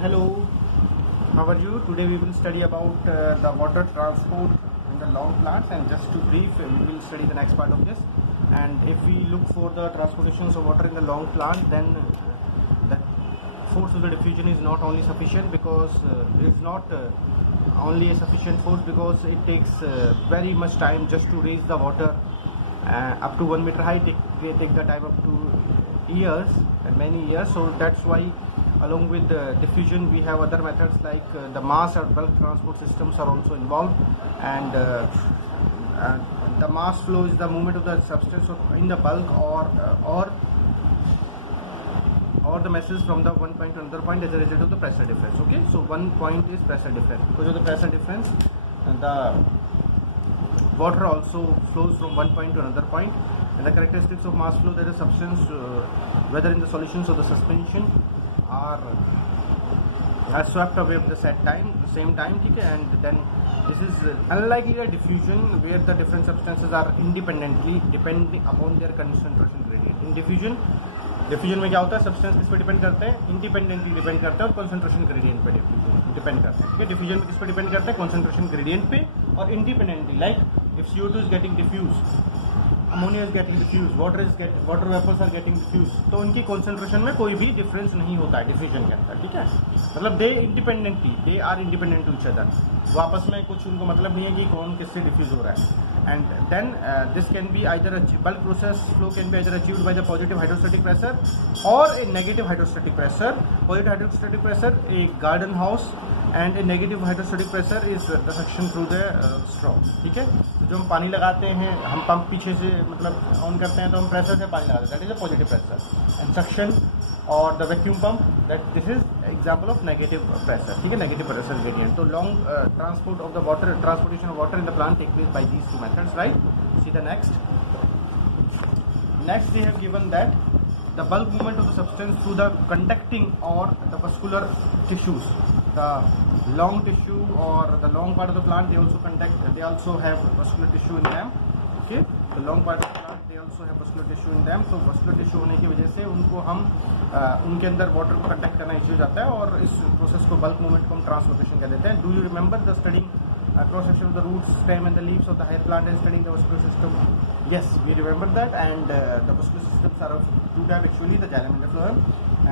Hello, how are you? Today we will study about the water transport in the long plants, and just to brief, we will study the next part of this. And if we look for the transportations of water in the long plant, then the force of the diffusion is not only sufficient because it is not only a sufficient force because it takes very much time just to raise the water up to 1 meter high. Take the time up to years and many years. So that's why along with diffusion we have other methods like the mass or bulk transport systems are also involved, and the mass flow is the movement of the substance in the bulk or the masses from the one point to another point as a result of the pressure difference. Okay, so one point is pressure difference. Because of the pressure difference, the water also flows from one point to another point. And the characteristics of mass flow, that is substance whether in the solutions or the suspension are swept away at the same time, okay? And then this is unlikely a diffusion where the different substances are independently depending upon their concentration gradient. In diffusion में क्या होता है, substance किस पे depend करते हैं, independently depend करते हैं और कॉन्सेंट्रेशन ग्रेडियंट पे डिपेंड करते हैं. ठीक है, डिफ्यूजन में किस पे डिपेंड करते हैं, कॉन्सेंट्रेशन ग्रेडियंट पे, और independently like if CO2 is getting diffuse, ammonia is getting diffuse, water vapours are getting diffuse, तो उनकी कॉन्सेंट्रेशन में कोई भी डिफरेंस नहीं होता है डिफ्यूजन के अंदर. ठीक है, मतलब they are independent to each other. वो आपस में कुछ उनको मतलब नहीं है कि कौन किससे डिफ्यूज हो रहा है. And then this can be either a bulk process flow can be either achieved by the positive hydrostatic pressure or a negative hydrostatic pressure. Positive hydrostatic pressure, a garden house, and a negative hydrostatic pressure is the suction through the straw. ठीक है, तो जो हम पानी लगाते हैं, हम pump पीछे से मतलब ऑन करते हैं तो हम प्रेशर से पानी लगाते हैं, that is a positive pressure. And suction और the vacuum pump, that this is example of negative pressure. ठीक है, नेगेटिव प्रेशर ग्रेडियंट. तो long transport of the water, transportation of water in the plant take place by these two methods, right? See the next they have given that the bulk movement of the substance through the conducting or the vascular tissues. The long tissue or the long part of the plant, they also conduct, they also have vascular tissue in them. Okay, the long part of the plant, they also have vascular tissue in them. So vascular tissue होने की वजह से उनको हम उनके अंदर water को conduct करना इजी हो जाता है, और इस प्रोसेस को बल्क मूवमेंट को हम ट्रांसलोकेशन कर देते हैं. Do you remember the studying cross section of the roots, stem and the leaves of the higher plant and studying the vascular system? Yes, we remember that. And the vascular systems are of two types actually, the xylem and the phloem.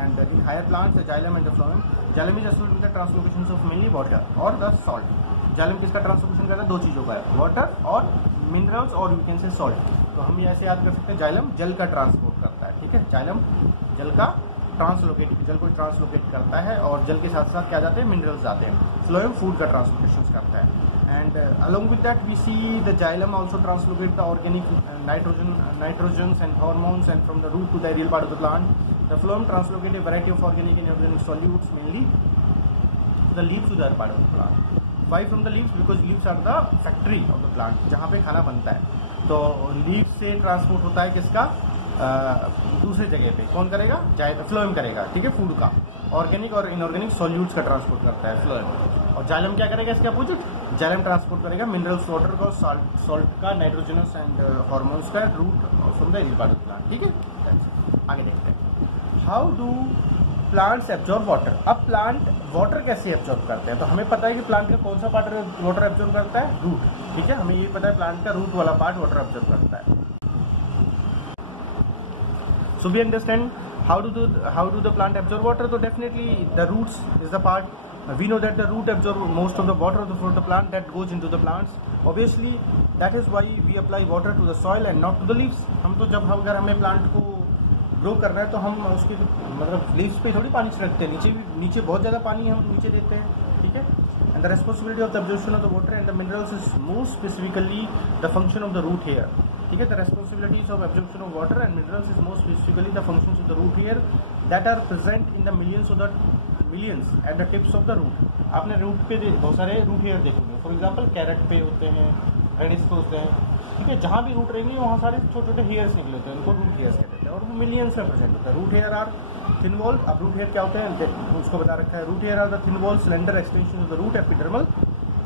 And in higher plants, the xylem and the phloem. Xylem is associated with the translocations of mainly water or the salt. xylem किसका translocation करता है, दो चीज़ों का है, water और minerals, और you can say salt. तो हम ये ऐसे याद कर सकते हैं, xylem जल का ट्रांसपोर्ट करता है. ठीक है, xylem जल का जल को ट्रांसलोकेट करता है, और जल के साथ साथ क्या जाते हैं, मिनरल्स आते हैं. फ्लोएम फूड का ट्रांसलोकेशन करता है. And along with that we see the xylem also translocate the organic nitrogens and hormones, and from the root to the aerial part of the plant. The phloem translocate a variety of organic and inorganic solutes, mainly the leaves to the other part of the plant. Why from the leaves? Because leaves are the factory of the plant, जहाँ पे खाना बनता है. तो leaves से transport होता है किसका, दूसरे जगह पे कौन करेगा, फ्लोएम करेगा. ठीक है, फूड का ऑर्गेनिक और इनऑर्गेनिक सॉल्यूट्स का ट्रांसपोर्ट करता है फ्लोएम. और जाइलम क्या करेगा, इसके अपोजिट जाइलम ट्रांसपोर्ट करेगा मिनरल्स, वाटर का, सॉल्ट का, नाइट्रोजनस एंड हार्मोन्स का root from the aerial part of the plant. ठीक है, आगे देखते हैं. How do plants absorb water. अब प्लांट वाटर कैसे एब्जॉर्ब करते हैं, तो हमें पता है कि प्लांट का कौन सा पार्ट वाटर एब्जॉर्ब करता है, रूट. ठीक है, हमें ये पता है प्लांट का रूट वाला पार्ट वाटर एब्जॉर्ब करता है. So we understand how do the plant absorb water. So definitely the roots is the part. We know that the root absorb most of the water for the plant that goes into the plants. Obviously that is why we apply water to the soil and not to the leaves. हम तो जब अगर हमें plant को grow करना है तो हम उसके मतलब लीव्स पे थोड़ी पानी छिड़कते हैं, नीचे बहुत ज़्यादा पानी हम नीचे देते हैं. ठीक है, and the responsibility of the absorption of the water and the minerals is more specifically the function of the root hair. ठीक है, the responsibilities of absorption of water and minerals is more specifically the functions of the root hair that are present in the millions at the tips of the root. आपने root पे बहुत सारे root hair देखेंगे. For example carat पे होते हैं, reddish पे होते हैं. ठीक है, जहाँ भी रूट रहेंगे वहाँ सारे छोटे छोटे हेयर्स निकले होते हैं, उनको रूट हेयर्स कहते हैं, और वो मिलियंस में प्रेजेंट होता है. Root hair are thin wall. अब रूट हेयर क्या होते हैं, उसको बता रखा है. Root hair are the thin wall cylinder extension of the root epidermal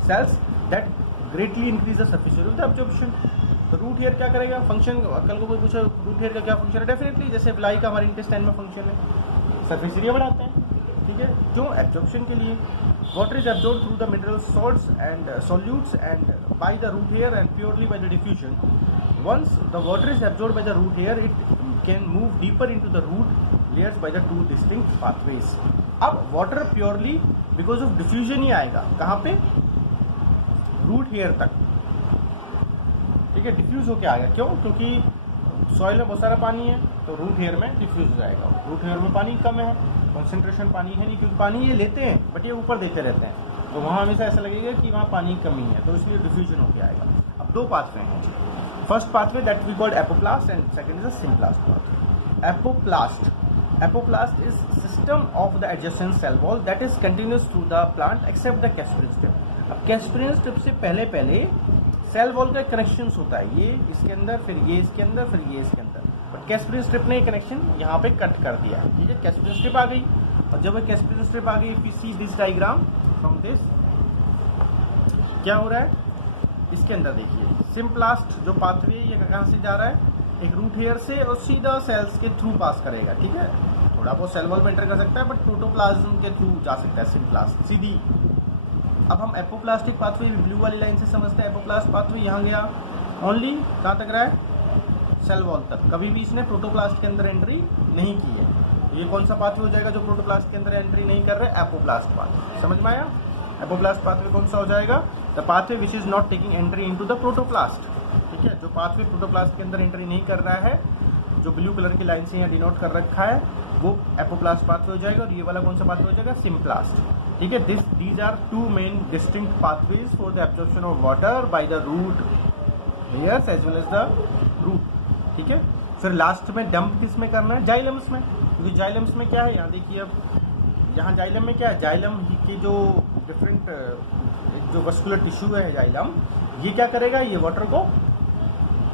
cells that greatly increase the surface area of the absorption. तो रूट हेयर क्या करेगा, फंक्शन. कल को कोई पूछा रूट हेयर का क्या फंक्शन है, डेफिनेटली जैसे ब्लाई का हमारे इंटेस्टाइन में फंक्शन है, सरफेस एरिया बढ़ाते हैं. ठीक है, क्यों? एब्जॉर्प्शन के लिए। Water is absorb through the mineral salts and solutes and by the root hair and purely by the diffusion. Once the water is absorb by the root hair it can move deeper into the root layers by the two distinct pathways. अब water purely because of diffusion ही आएगा, कहाँ पे? Root hair तक, ठीक है, diffuse होके आएगा। क्यों? क्योंकि सॉइल में बहुत सारा पानी है तो रूट हेयर में डिफ्यूज हो जाएगा। रूट हेयर में पानी कम है, कंसंट्रेशन पानी है नहीं, क्योंकि पानी ये लेते हैं बट ये ऊपर देते रहते हैं, तो वहाँ हमेशा ऐसा लगेगा कि वहाँ पानी की कमी है, तो इसलिए डिफ्यूजन होके आएगा। अब दो पाथवे हैं। First pathway that we called apoplast and second is a symplast pathway. Apoplast is system of the adjacent cell wall that is continuous through the plant except the casparian strip. अब casparian strip से पहले cell wall का connection होता है, ये इसके अंदर, फिर ये इसके अंदर, फिर ये इसके अंदर, बट कैस्परिन स्ट्रिप ने कनेक्शन यहाँ पे कट कर दिया है, ठीक है। कैस्परिन स्ट्रिप आ गई, और जब कैस्परिन स्ट्रिप आ गई, if you see this diagram from this, क्या हो रहा है इसके अंदर? देखिए सिम्प्लास्ट जो पाथवे ये कहाँ से जा रहा है? एक रूट हेयर से और सीधा सेल्स के थ्रू पास करेगा, ठीक है। थोड़ा बहुत सेल वॉल में एंटर कर सकता है बट प्रोटोप्लाज्म के थ्रू जा सकता है सिम्प्लास्ट सीधी। अब हम एपोप्लास्टिक पाथवे ब्लू वाली लाइन से समझते हैं। एपोप्लास्ट पाथवे यहाँ गया ओनली कहाँ तक रहा है? सेल वॉल तक। कभी भी इसने प्रोटोप्लास्ट के अंदर एंट्री नहीं की है। ये कौन सा पाथवे हो जाएगा जो प्रोटोप्लास्ट के अंदर एंट्री नहीं कर रहे? Apoplast pathway. समझ में आया? एपोप्लास्ट पाथवे कौन सा हो जाएगा? The pathway which is not taking entry into the protoplast, ठीक है। जो पाथवे प्रोटोप्लास्ट के अंदर एंट्री नहीं कर रहा है, जो ब्लू कलर की लाइन से यहाँ डिनोट कर रखा है, वो एपोप्लास्ट पाथवे हो जाएगा। और ये वाला कौन सा पाथवे हो जाएगा? सिम्प्लास्ट, ठीक है। These are two main distinct pathways for the absorption of water by the root hairs as well as the root, ठीक है। फिर लास्ट में डंप किस में करना है? जाइलम्स में, क्योंकि जाइलम्स में क्या है, यहाँ देखिए, अब यहाँ जाइलम में क्या है? जाइलम के जो डिफरेंट जो वस्कुलर टिश्यू है जाइलम, ये क्या करेगा? ये वाटर को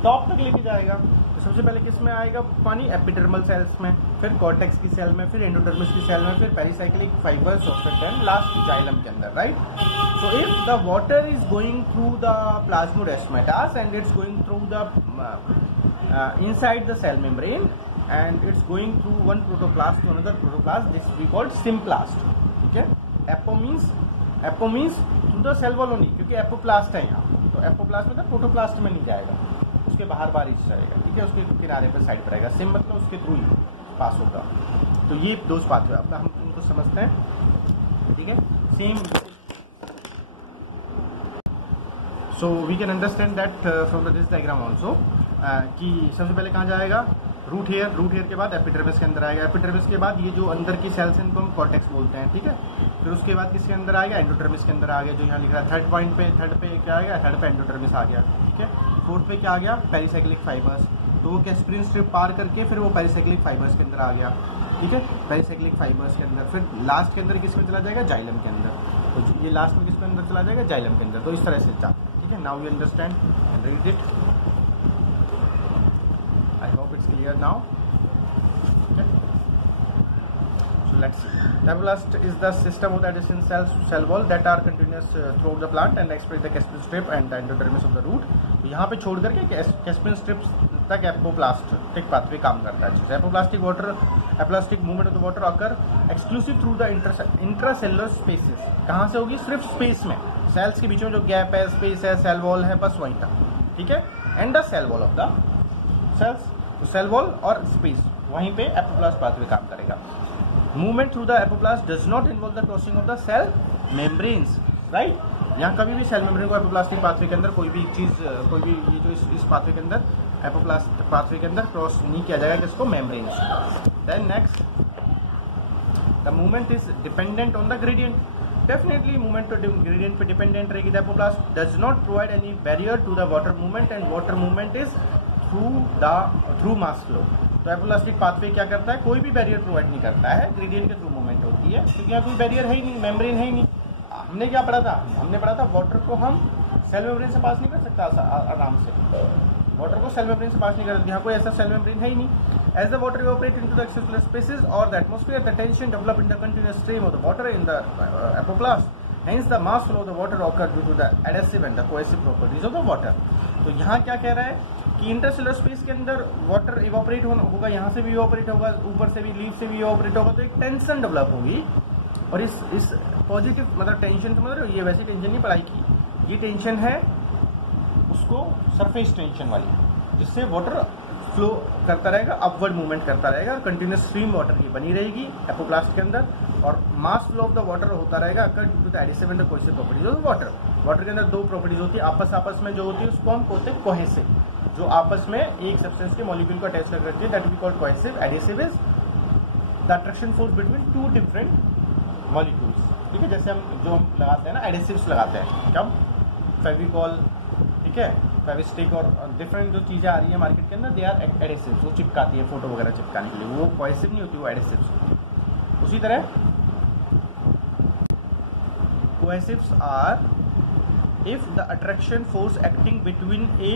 टॉप तक लेके जाएगा। तो सबसे पहले किस में आएगा पानी? एपिडर्मल सेल्स में, फिर कॉर्टेक्स की सेल में, फिर एंडोडर्मिस की सेल में, फिर pericyclic fibres of the last xylem के अंदर, right. So if the water is going through the plasmodesmatas and it's going through the inside the cell membrane and it's going through one protoplast to another protoplast, this we called symplast, ठीक है। Apo means through the cell wall only, क्योंकि apoplast है यहाँ, तो apoplast मतलब protoplast में नहीं जाएगा, उसके बाहर ही जाएगा, ठीक है, उसके किनारे पर साइड पर आएगा। सिम मतलब उसके थ्रू ही पास होगा। तो ये दो पाथवे, अब हम उनको समझते हैं, ठीक है। Same, so we can understand that from this diagram also कि सबसे पहले कहाँ जाएगा? रूट हेयर के बाद एपिडर्मिस के अंदर आएगा। एपिडर्मिस के बाद ये जो अंदर की सेल्स हैं इनको हम कॉर्टेक्स बोलते हैं, ठीक है। फिर उसके बाद किसके अंदर आएगा? एंडोडर्मिस के अंदर आ गया, जो यहाँ लिख रहा है थर्ड पॉइंट पे। थर्ड पे क्या आ गया? थर्ड पे एंडोडर्मिस आ गया, ठीक है। फोर्थ पे क्या आ गया? Pericyclic fibres. तो वो कैस्परिन स्ट्रिप पार करके फिर वो पेरिसाइक्लिक फाइबर्स के अंदर आ गया, ठीक है, पेरिसाइक्लिक फाइबर्स के अंदर। फिर लास्ट के अंदर किस में चला जाएगा? जाइलम के अंदर। तो ये लास्ट में किसके अंदर चला जाएगा? जाइलम के अंदर। तो इस तरह से जाता है, ठीक है। Now you understand and read it. I hope it's clear now. Okay. So let's see. Epiblast is the system of the adjacent cell wall that are continuous throughout the plant and express the Caspin strip and the endodermis of the root. तो यहाँ पे छोड़ करके Caspin strips तक apoplastic pathway काम करता है। Apoplastic movement of the water occur exclusive through the intracellular spaces. कहाँ से होगी? सिर्फ स्पेस में, सेल्स के बीच में जो गैप है, स्पेस है, सेल वॉल है, बस वहीं तक, ठीक है। And the cell wall of the cells, तो सेल वॉल और स्पेस, वहीं पे एपोप्लास्ट पाथवे काम करेगा। Movement through the apoplast does not involve the crossing of the cell membranes, right. यहाँ कभी भी सेल मेम्ब्रेन को एपोप्लास्टिक पाथवे के अंदर कोई भी चीज, कोई भी ये जो इस पाथवे के अंदर एपोप्लास्ट पाथवे के अंदर क्रॉस नहीं किया जाएगा, किसको? Membranes. Then next, the movement is dependent on the gradient. Definitely movement तो ग्रेडियंट पे डिपेंडेंट रहेगी। The apoplast does not provide any barrier to the water movement and water movement is through mass flow. तो apoplastic pathway क्या करता है? कोई भी barrier provide नहीं करता है, ग्रेडियंट के थ्रू मूवमेंट होती है, क्योंकि यहाँ कोई बैरियर है ही नहीं, मेम्ब्रेन है ही नहीं। हमने क्या पढ़ा था? हमने पढ़ा था वाटर को हम सेल मेम्ब्रेन से पास नहीं कर सकता आराम से, वाटर को सेल मेम्ब्रेन से पास नहीं कर सकते, यहाँ कोई ऐसा सेल मेम्ब्रेन है ही नहीं। As the water evaporate into the extracellular spaces और the atmosphere, the tension develop in the continuous stream of the water in the apoplast, hence the mass flow of the water occur due to the adhesive and the cohesive properties of the water। तो यहाँ क्या कह रहा है कि intercellular space के अंदर water evaporate होगा, यहाँ से भी इवैपोरेट होगा, ऊपर से भी, लीफ से भी इवैपोरेट होगा, तो एक टेंशन डेवलप होगी और इस पॉजिटिव मतलब टेंशन समझ रहे हो, ये वैसी टेंशन नहीं पढ़ाई की, ये टेंशन है उसको सरफेस टेंशन वाली, जिससे वाटर फ्लो करता रहेगा, अपवर्ड मूवमेंट करता रहेगा और कंटिन्यूस स्ट्रीम वाटर की बनी रहेगी एपोप्लास्ट के अंदर, और mass flow of the water होता रहेगा अगर due to the adhesive and the cohesive properties of water. Water के अंदर दो प्रॉपर्टीज होती है आपस में जो होती है उसको हम कहते हैं कोहेसिव, जो आपस में एक सब्सटेंस के मॉलिक्यूल को अटैच कर रखती है, that we called cohesive. Adhesive is the attraction force between two different molecules, ठीक है। जैसे हम लगाते हैं ना एडिसिव्स लगाते हैं, कब फेविकॉल, ठीक है, फेविस्टिक और डिफरेंट जो चीज़ें आ रही है मार्केट के अंदर, दे आर एडिसिव्स, वो चिपकाती है फोटो वगैरह चिपकाने के लिए, वो कोहेसिव नहीं होती, वो एडिसिव्स होती है। उसी तरह कोहेसिव्स are if the attraction force acting between a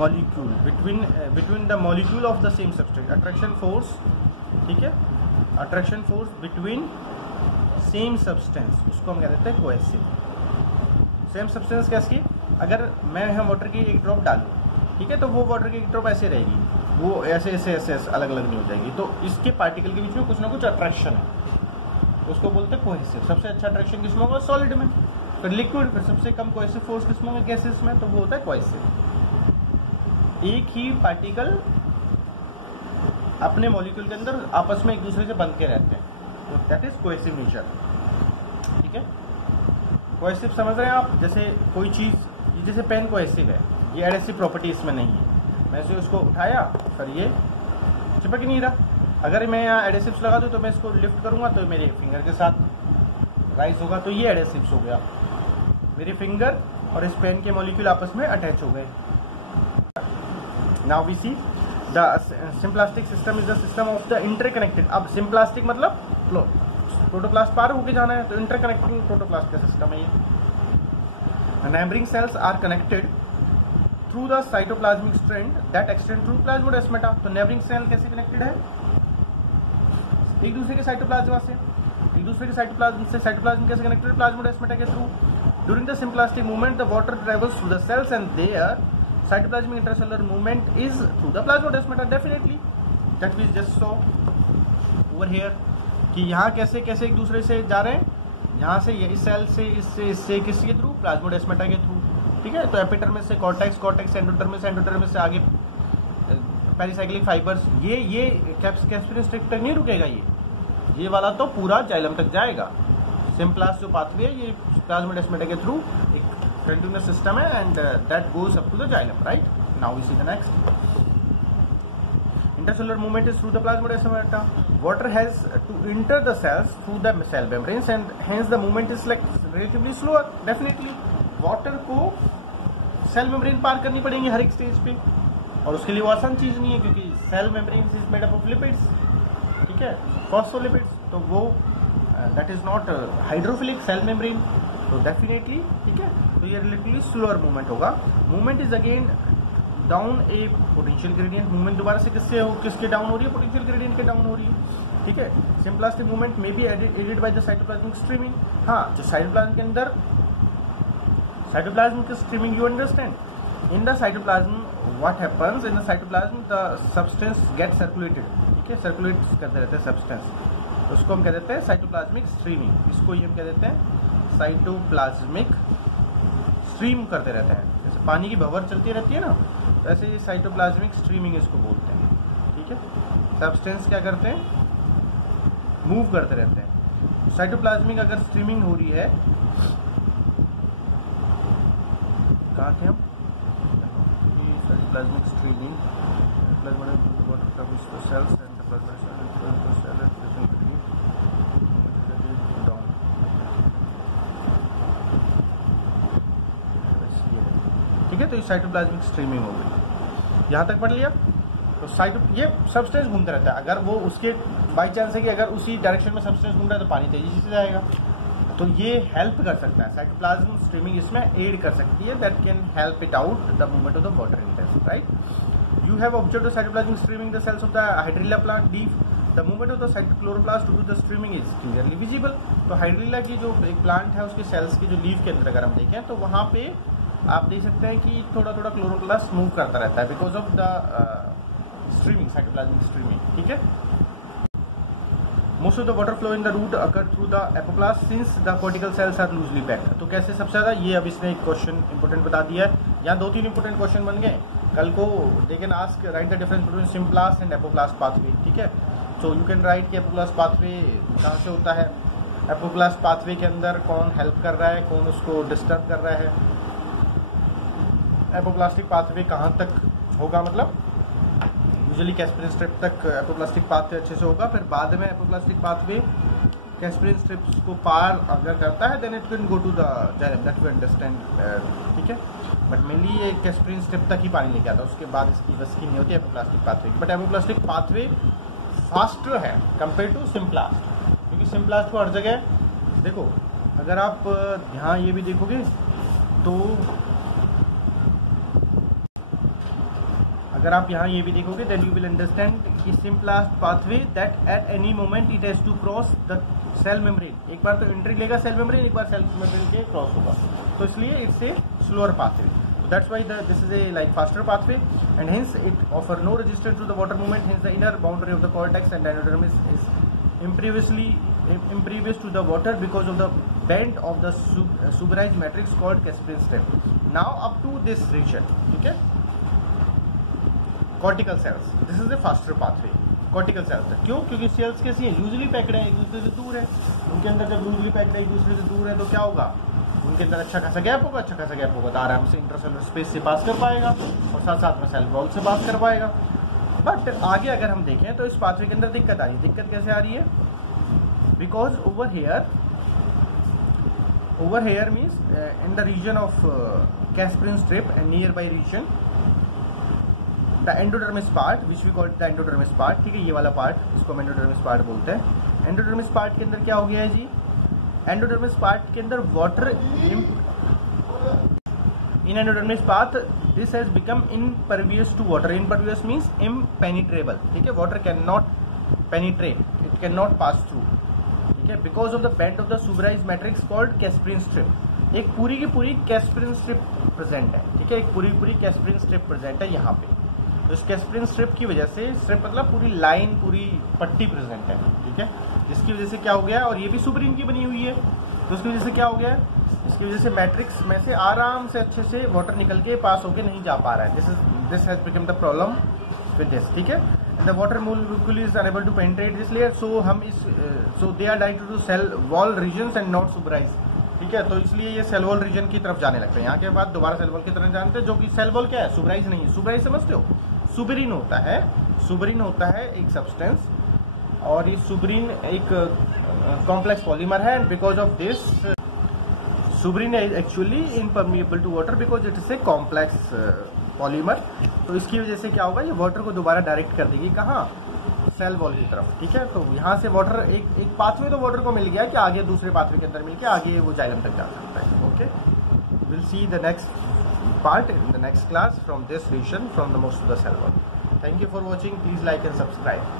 molecule between the molecule of the same substance, attraction force, ठीक है, attraction force between same substance, उसको हम कह देते हैं कोहेसिव। सेम सब्सटेंस कैसी, अगर मैं यहाँ वाटर की एक ड्रॉप डालूँ, ठीक है, तो वो वाटर की एक ड्रॉप ऐसे रहेगी, वो ऐसे ऐसे ऐसे ऐसे अलग अलग नहीं हो जाएगी, तो इसके पार्टिकल के बीच में कुछ ना कुछ अट्रैक्शन है, उसको बोलते हैं कोहेसिव। सबसे अच्छा अट्रैक्शन किसमें होगा, सॉलिड में, फिर लिक्विड, फिर सबसे कम कोहेसिव फोर्स किसमें होगा, गैसेस में, तो वो होता है कोहेसिव। एक ही पार्टिकल अपने मॉलिक्यूल के अंदर आपस में एक दूसरे से बंध के रहते हैं, तो दैट इज कोहेसिव नेचर, ठीक है। कोहेसिव समझ रहे हैं आप, जैसे कोई चीज, जैसे पेन कोहेसिव है, ये एडेसिव प्रॉपर्टी इसमें नहीं है, मैं इसे उसको उठाया फिर ये चिपक नहीं रहा, अगर मैं यहाँ एडेसिव्स लगा दूँ तो मैं इसको लिफ्ट करूंगा तो मेरे फिंगर के साथ राइज होगा, तो ये एडेसिव्स हो गया, मेरे फिंगर और इस पेन के मॉलिक्यूल आपस में अटैच हो गए। Now we see the symplastic system is the system of the interconnected. अब सिम्प्लास्टिक मतलब प्रोटोप्लास्ट पार होके जाना है, तो इंटरकनेक्टिंग प्रोटोप्लास्ट का सिस्टम है ये। Neighbouring cells are connected through the cytoplasmic strand that extend through plasmodesmata. तो नेबरिंग सेल कैसे कनेक्टेड है, एक दूसरे के साइटोप्लाज्मा से, एक दूसरे के साइटोप्लाज्म से, साइटोप्लाज्म कैसे कनेक्टेड, प्लाज्मोडेस्माटा के through. During the symplastic movement the water travels through the cells and their cytoplasmic intracellular movement is through the plasmodesmata, definitely that we just saw over here कि यहाँ कैसे कैसे एक दूसरे से जा रहे हैं, यहाँ से इस सेल से, इससे किसके थ्रू, प्लाज्मोडेस्माटा के थ्रू, ठीक है। तो एपिडर्मिस से कॉर्टेक्स, कॉर्टेक्स से एंडोडर्मिस, एंडोडर्मिस से आगे पेरिसाइक्लिक फाइबर्स, ये कैप्सुलर स्ट्रिक्ट तक नहीं रुकेगा, ये वाला तो पूरा जाइलम तक जाएगा। सिम्प्लास्ट जो पाथवे है ये प्लाज्मोडेस्माटा के थ्रू एक कंटिन्यूअस सिस्टम है and that goes up to the xylem, right. Now we see the next. Intercellular movement is through the plasmodesmata. Water has to enter the cells through the cell membranes and hence the movement is like relatively slower. Definitely, water को cell membrane पार करनी पड़ेंगी हर एक stage पे, और उसके लिए वो आसान चीज नहीं है क्योंकि cell membrane is made up of lipids, ठीक है, फॉस्फोलिपिड्स, तो वो that is not hydrophilic cell membrane, तो डेफिनेटली, ठीक है, तो ये रिलेटिवली स्लोअर मूवमेंट होगा। Movement is again down a potential gradient, movement दोबारा से किसके डाउन हो रही है, पोटेंशियल ग्रेडियंट के डाउन हो रही है, ठीक है। सिम्प्लास्टिक मूवमेंट में be added by the cytoplasmic streaming. हाँ, जो साइटोप्लाज्म के अंदर cytoplasm streaming, you understand, in the cytoplasm what happens, in the cytoplasm the substance get circulated, ठीक है, सर्कुलेट करते रहते हैं सब्सटेंस, उसको हम कह देते हैं साइटोप्लाज्मिक स्ट्रीमिंग। इसको ही हम कह देते हैं साइटोप्लाज्मिक स्ट्रीम करते रहते हैं, जैसे पानी की भंवर चलती रहती है ना, तो ऐसे ये साइटोप्लाज्मिक स्ट्रीमिंग इसको बोलते हैं, ठीक है। सब्सटेंस क्या करते हैं, मूव करते रहते हैं। साइटोप्लाज्मिक अगर स्ट्रीमिंग हो रही है, कहाँ थे हम, साइटोप्लाज्मिक स्ट्रीमिंग, सेल्स एंड ठीक है, तो ये साइटोप्लाज्मिक स्ट्रीमिंग हो गई, यहाँ तक पढ़ लिया। तो ये सब्सटेंस घूमता रहता है, अगर वो उसके बाई चांस है कि अगर उसी डायरेक्शन में सब्सटेंस घूम रहा है तो पानी तेजी से जाएगा, तो ये हेल्प कर सकता है, साइटोप्लाज्म स्ट्रीमिंग इसमें एड कर सकती है, that can help it out the movement of the water in that, right. You have observed the cytoplasmic streaming the cells of the hydrilla plant leaf, the movement of the cytochloroplast to the streaming is clearly visible. तो hydrilla की जो एक plant है उसके sales की जो leaf के अंदर अगर हम देखें तो वहाँ पे आप देख सकते हैं कि थोड़ा थोड़ा क्लोरोप्लास्ट मूव करता रहता है because of the streaming, cytoplasmic streaming, ठीक है। Most of the water flow in the root occur through the apoplast since the cortical cells are loosely packed. तो कैसे सबसे ज्यादा, ये अब इसने एक क्वेश्चन इंपोर्टेंट बता दिया है। यहाँ 2-3 इंपोर्टेंट क्वेश्चन बन गए। कल को they can ask right the difference between symplast and apoplast pathway, ठीक है। सो यू कैन राइट कि एपोप्लास्ट पाथवे कहाँ से होता है, एपोप्लास्ट पाथवे के अंदर कौन हेल्प कर रहा है, कौन उसको डिस्टर्ब कर रहा है, एपोप्लास्टिक पाथवे कहाँ तक होगा, मतलब यूजुअली कैस्परिन स्ट्रिप तक एपोप्लास्टिक पाथवे अच्छे से होगा, फिर बाद में एपोप्लास्टिक पाथवे कैस्परिन स्ट्रिप्स को पार अगर करता है then it can go to the xylem, that we understand, ठीक है। बट मेनली ये कैस्परिन स्ट्रिप तक ही पानी लेके आता है, उसके बाद इसकी बस की नहीं होती एपोप्लास्टिक पाथवे की। बट एपोप्लास्टिक पाथवे फास्टर है कंपेयर टू सिम्प्लास्ट, क्योंकि सिम्प्लास्ट को हर जगह देखो, अगर आप यहाँ ये भी देखोगे तो अगर आप यहाँ ये भी देखोगे देन यू विल अंडरस्टैंड कि symplast pathway that at any moment it has to cross the cell membrane. एक बार तो एंट्री लेगा सेल मेम्ब्रेन, एक बार सेल मेम्ब्रेन के क्रॉस होगा, तो इसलिए it's a slower pathway. That's why this is a like faster pathway, and hence it offer no resistance to the water movement. Hence the inner boundary of the cortex and endodermis is impervious to the water because of the bend of the suberized matrix called Casperin strip. Now up to this region, okay, cortical cells. This is a faster pathway. cortical cells है, क्यों? क्योंकि sales कैसी है, loosely packed है, एक दूसरे से दूर है। उनके अंदर जब लूजली पैक्ड है, एक दूसरे से दूर है, तो क्या होगा, उनके अंदर अच्छा खासा गैप होगा, अच्छा खासा गैप होगा तो आराम से इंट्रासेलुलर स्पेस से पास कर पाएगा और साथ साथ में सेल वॉल से पास कर पाएगा। बट आगे अगर हम देखें तो इस पाथवे के अंदर दिक्कत आ रही है। दिक्कत कैसे आ रही है? Because over here means in the region of casparian strip and near by region the endodermis part which we call the endodermis part, ठीक है, ये वाला पार्ट इसको हम एंडोडर्मिस पार्ट बोलते हैं। एंडोडर्मिस पार्ट के अंदर क्या हो गया है जी, एंडोडर्मिस पार्ट के अंदर water in endodermis part this has become impervious to water. Impervious means impenetrable, ठीक है, water can not penetrate, it can not pass through, ठीक है, because of the bend of the suberise matrix called casparian strip. एक पूरी की पूरी कैस्परिन strip present है, ठीक है, एक पूरी की पूरी कैस्परिन स्ट्रिप प्रेजेंट है यहाँ पे। तो इस कैस्परिन स्ट्रिप की वजह से, स्ट्रिप मतलब पूरी लाइन, पूरी पट्टी प्रेजेंट है, ठीक है, जिसकी वजह से क्या हो गया, और ये भी सुबरिन की बनी हुई है, तो उसकी वजह से क्या हो गया, इसकी वजह से मैट्रिक्स में से आराम से अच्छे से वाटर निकल के पास होके नहीं जा पा रहा है। This has become the problem with this, ठीक है। The water molecule is unable to penetrate this layer, so they are directed to cell wall regions and not suberise, ठीक है, तो इसलिए ये सेल वॉल रीजन की तरफ जाने लगते हैं। यहाँ के बाद दोबारा सेल वॉल की तरफ जानते हैं, जो कि सेल वॉल क्या है, सुबराइज नहीं है। सुबराइज समझते हो, सुबरिन होता है, सुबरिन होता है एक सब्सटेंस, और ये सुबरिन एक कॉम्प्लेक्स पॉलीमर है, and because of this suberin is actually impermeable to water because it is a complex polymer. तो इसकी वजह से क्या होगा, ये वाटर को दोबारा डायरेक्ट कर देगी कहाँ, सेल वॉल की तरफ, ठीक है। तो यहाँ से वाटर एक पाथवे तो वाटर को मिल गया कि आगे दूसरे पाथवे के अंदर मिल के आगे वो जाइलम तक जा सकता है। Okay, will see the next part in the next class from this region from the most of the cell wall. Thank you for watching. Please like and subscribe.